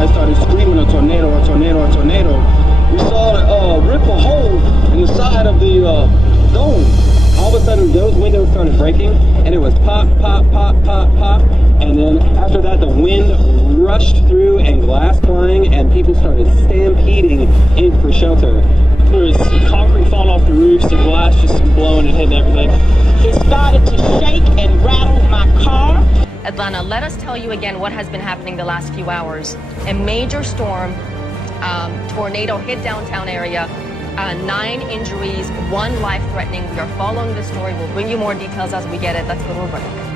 everybody started screaming a tornado, a tornado, a tornado. We saw rip a hole in the side of the dome. All of a sudden, those windows started breaking, and it was pop, pop, pop, pop, pop. And then after that, the wind rushed through and glass flying, and people started stampeding in for shelter. There was concrete falling off the roofs and glass just blowing and hitting everything. It started to shake and rattle my car. Atlanta, let us tell you again what has been happening the last few hours. A major storm, tornado hit downtown area. 9 injuries, 1 life-threatening. We are following the story. We'll bring you more details as we get it. Let's go to a break.